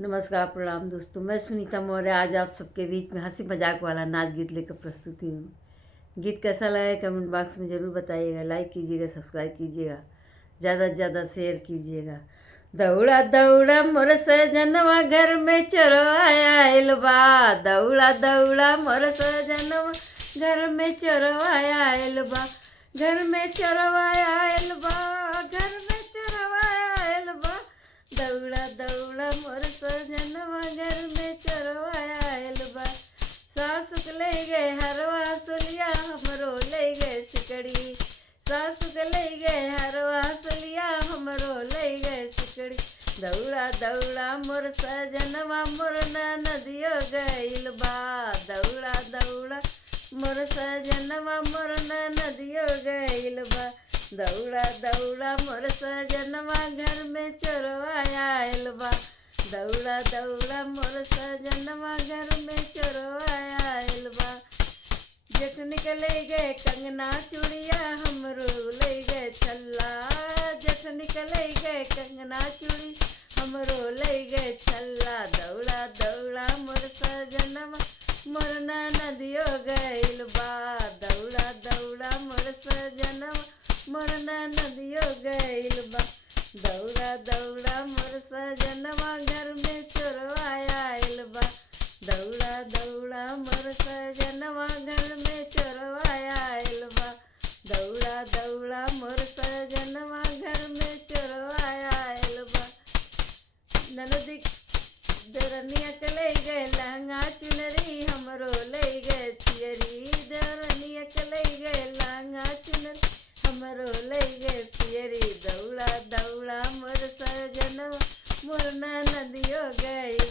नमस्कार, प्रणाम दोस्तों। मैं सुनीता मौर्य आज आप सबके बीच में हंसी मजाक वाला नाच गीत लेकर प्रस्तुति हूँ। गीत कैसा लगा है कमेंट बॉक्स में ज़रूर बताइएगा। लाइक कीजिएगा, सब्सक्राइब कीजिएगा, ज़्यादा से ज़्यादा शेयर कीजिएगा। दौड़ा दौड़ा मोर सजनवा घर में चोरवाया आइल बा। दौड़ा दौड़ा मोर सजनवा घर में चोरवाया आइल बा। घर में चोरवाया आइल बा। घर में चोरवाया आइल बा। दौड़ा दौड़ा मोर सजनवा घर में चोरवाया आइल बा। सासुक ले गए हरवा सुलिया हमरो ले गए सिकड़ी। सासुक ले गए हरवा सुलिया हमरो ले गए सिकड़ी। दौड़ा दौड़ा मोर सजनवा मोर नदियो गइल बा। दौड़ा दौड़ा मोर सजनवा मोर नदियो गइल बा। दौड़ा दौड़ा मोर सजनवा घर में चोरवाया आइल बा। दौड़ा दौड़ा मोर सजनवा घर में चोरवाया आइल बा। जेठ निकले गए कंगना चूड़िया हमरो ले गए छल्ला। जेठ निकले गए कंगना चूड़ी हमरो ले गए छल्ला। दौड़ा दौड़ा मोर सजनवा मोर नदियो गइल बा। दौड़ा दौड़ा मोर सजनवा मोर नदियो गइल बा। दौड़ा दौड़ा मोर सजनवा घर में चोरवाया आइल बा। दौड़ा दौड़ा मोर सजनवा घर में चोरवाया आइल बा। दौड़ा दौड़ा मोर सजनवा घर में चोरवाया आइल बा। ननदी दरनिया के ले गए लहंगा चुनरी हमरो ले गए पियरी। दरनिया के ले गए लहंगा चुनरी हमरो ले गए पियरी। दौड़ा दौड़ा मोर सजनवा मोर नदियो गइल